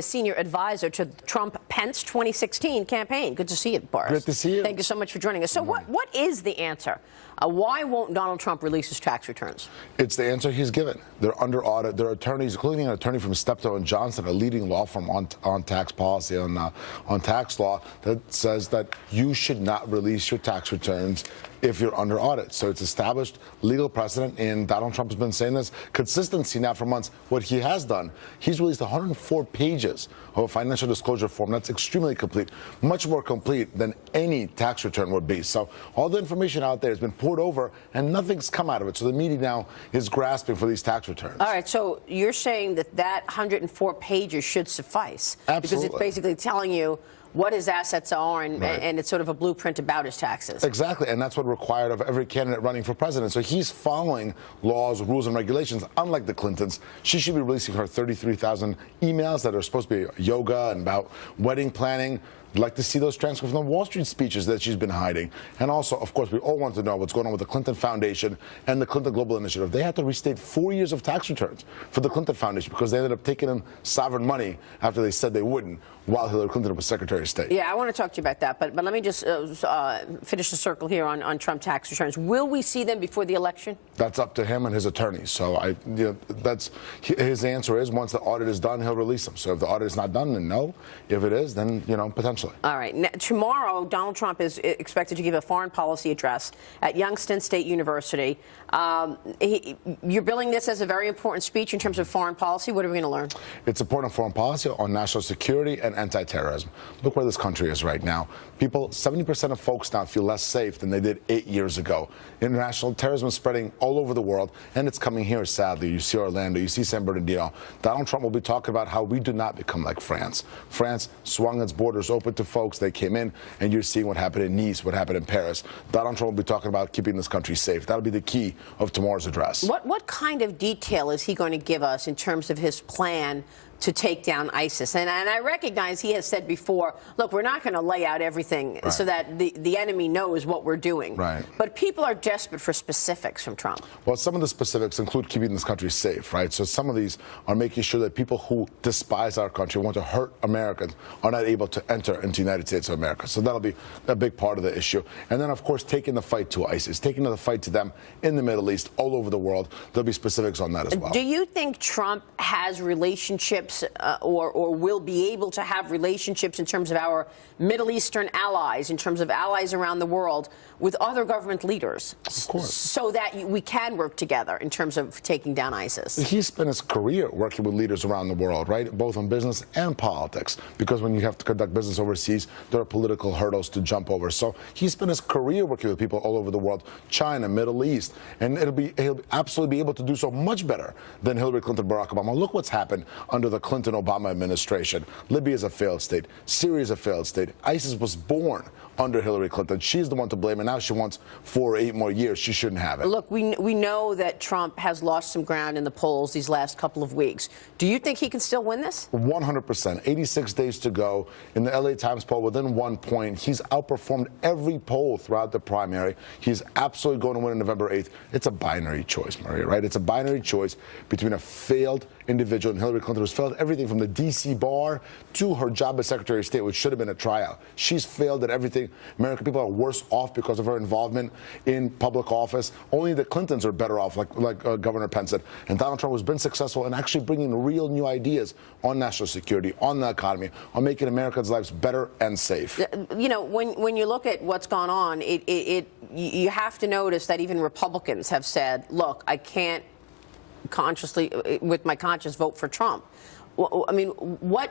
a senior advisor to Trump-Pence 2016 campaign. Good to see you, Boris. Good to see you. Thank you so much for joining us. So what is the answer? Why won't Donald Trump release his tax returns? It's the answer he's given. They're under audit. Their attorneys, including an attorney from Steptoe & Johnson, a leading law firm on tax policy, on tax law, that says that you should not release your tax returns if you're under audit. So it's established legal precedent, and Donald Trump has been saying this consistency now for months. What he has done, he's released 104 pages of a financial disclosure form that's extremely complete, much more complete than any tax return would be. So all the information out there has been poured over, and nothing's come out of it. So the media now is grasping for these tax returns. All right, so you're saying that 104 pages should suffice? Absolutely. Because it's basically telling you what his assets are, and, right. and it's sort of a blueprint about his taxes. Exactly, and that's what required of every candidate running for president. So he's following laws, rules, and regulations. Unlike the Clintons, she should be releasing her 33,000 emails that are supposed to be yoga and about wedding planning. I'd like to see those transcripts from the Wall Street speeches that she's been hiding. And also, of course, we all want to know what's going on with the Clinton Foundation and the Clinton Global Initiative. They had to restate 4 years of tax returns for the Clinton Foundation because they ended up taking in sovereign money after they said they wouldn't while Hillary Clinton was Secretary of State. Yeah, I want to talk to you about that, but let me just finish the circle here on Trump tax returns. Will we see them before the election? That's up to him and his attorneys. So that's his answer is once the audit is done, he'll release them. So if the audit is not done, then no. If it is, then, potentially. All right. Now, tomorrow, Donald Trump is expected to give a foreign policy address at Youngstown State University. You're billing this as a very important speech in terms of foreign policy. What are we going to learn? It's important foreign policy on national security and anti-terrorism. Look where this country is right now. 70% of folks now feel less safe than they did 8 years ago. International terrorism is spreading all over the world, and it's coming here, sadly. You see Orlando, you see San Bernardino. Donald Trump will be talking about how we do not become like France. France swung its borders open to folks. They came in, and you're seeing what happened in Nice, what happened in Paris. Donald Trump will be talking about keeping this country safe. That'll be the key of tomorrow's address. What kind of detail is he going to give us in terms of his plan to take down ISIS? And I recognize he has said before, look, we're not going to lay out everything right. so that the enemy knows what we're doing. Right. But people are desperate for specifics from Trump. Well, some of the specifics include keeping this country safe, right? So some of these are making sure that people who despise our country, want to hurt Americans, are not able to enter into the United States of America. So that'll be a big part of the issue. And then, of course, taking the fight to ISIS, taking the fight to them in the Middle East, all over the world. There'll be specifics on that as well. Do you think Trump has relationships or will be able to have relationships in terms of our Middle Eastern allies, in terms of allies around the world, with other government leaders, of course, so that we can work together in terms of taking down ISIS? He spent his career working with leaders around the world, right, both in business and politics, because when you have to conduct business overseas, there are political hurdles to jump over. So he spent his career working with people all over the world, China, Middle East, and he'll absolutely be able to do so much better than Hillary Clinton, Barack Obama. Look what's happened under the Clinton-Obama administration. Libya is a failed state. Syria is a failed state. ISIS was born under Hillary Clinton. She's the one to blame, and now she wants 4 or 8 more years. She shouldn't have it. Look, we know that Trump has lost some ground in the polls these last couple of weeks. Do you think he can still win this? 100%. 86 days to go. In the LA Times poll, within 1 point, he's outperformed every poll throughout the primary. He's absolutely going to win on November 8th. It's a binary choice, Maria, right? It's a binary choice between a failed individual and Hillary Clinton, who's failed everything from the D.C. bar to her job as Secretary of State, which should have been a tryout. She's failed at everything. American people are worse off because of her involvement in public office. Only the Clintons are better off, like Governor Pence said. And Donald Trump has been successful in actually bringing real new ideas on national security, on the economy, on making Americans' lives better and safe. You know, when you look at what's gone on, you have to notice that even Republicans have said, look, I can't consciously, with my conscience, vote for Trump. I mean,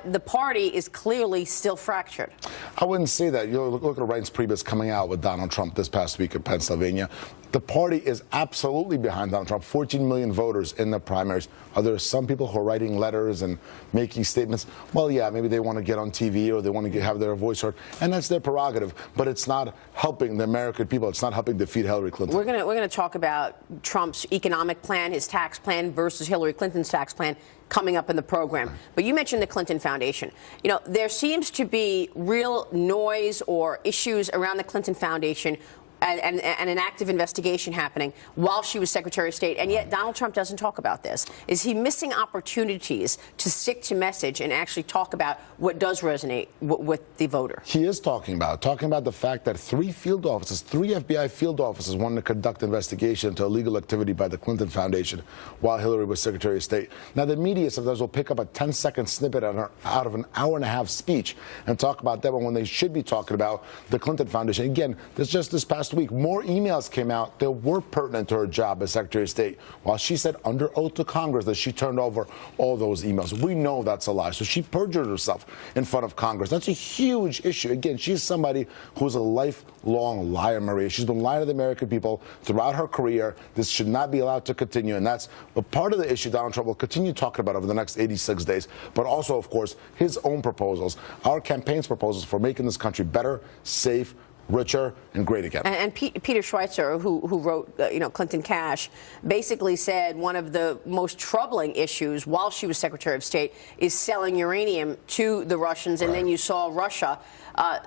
the party is clearly still fractured. I wouldn't say that. You look at Reince Priebus coming out with Donald Trump this past week in Pennsylvania. The party is absolutely behind Donald Trump. 14 million voters in the primaries. Are there some people who are writing letters and making statements? Well, yeah, maybe they want to get on TV or they want to have their voice heard, and that's their prerogative. But it's not helping the American people. It's not helping defeat Hillary Clinton. We're gonna talk about Trump's economic plan, his tax plan versus Hillary Clinton's tax plan, coming up in the program. But you mentioned the Clinton Foundation. You know, there seems to be real noise or issues around the Clinton Foundation and an active investigation happening while she was Secretary of State, and yet Donald Trump doesn't talk about this. Is he missing opportunities to stick to message and actually talk about what does resonate with the voter? He is talking about the fact that three FBI field officers wanted to conduct investigation into illegal activity by the Clinton Foundation while Hillary was Secretary of State. Now, the media sometimes will pick up a 10-second snippet out of an hour-and-a-half speech and talk about them when they should be talking about the Clinton Foundation. Again, just this past week, more emails came out that were pertinent to her job as Secretary of State, while she said under oath to Congress that she turned over all those emails. We know that's a lie. So she perjured herself in front of Congress. That's a huge issue. Again, she's somebody who's a lifelong liar, Maria. She's been lying to the American people throughout her career. This should not be allowed to continue, and that's a part of the issue Donald Trump will continue talking about over the next 86 days, but also, of course, his own proposals, our campaign's proposals for making this country better, safe, richer, and great again. And Peter Schweitzer, who wrote, Clinton Cash, basically said one of the most troubling issues while she was Secretary of State is selling uranium to the Russians, and then you saw Russia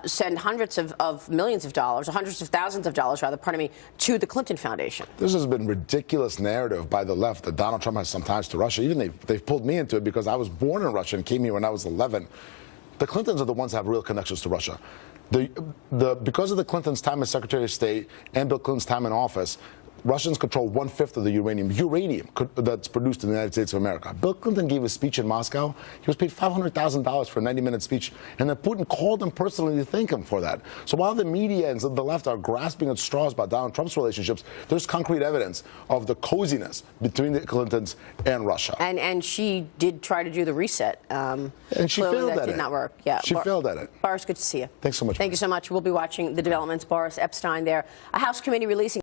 send hundreds of millions of dollars, hundreds of thousands of dollars, rather, pardon me, to the Clinton Foundation. This has been ridiculous narrative by the left that Donald Trump has sometimes to Russia. Even they've pulled me into it because I was born in Russia and came here when I was 11. The Clintons are the ones that have real connections to Russia. Because of the Clintons' time as Secretary of State and Bill Clinton's time in office, Russians control 1/5 of the uranium that's produced in the United States of America. Bill Clinton gave a speech in Moscow. He was paid $500,000 for a 90-minute speech, and then Putin called him personally to thank him for that. So while the media and the left are grasping at straws about Donald Trump's relationships, there's concrete evidence of the coziness between the Clintons and Russia. And she did try to do the reset. And she clearly failed that at did it. not work. Yeah, She failed at it. Boris, good to see you. Thanks so much. Thank you so much. We'll be watching the developments. Boris Epshteyn there. A House committee releasing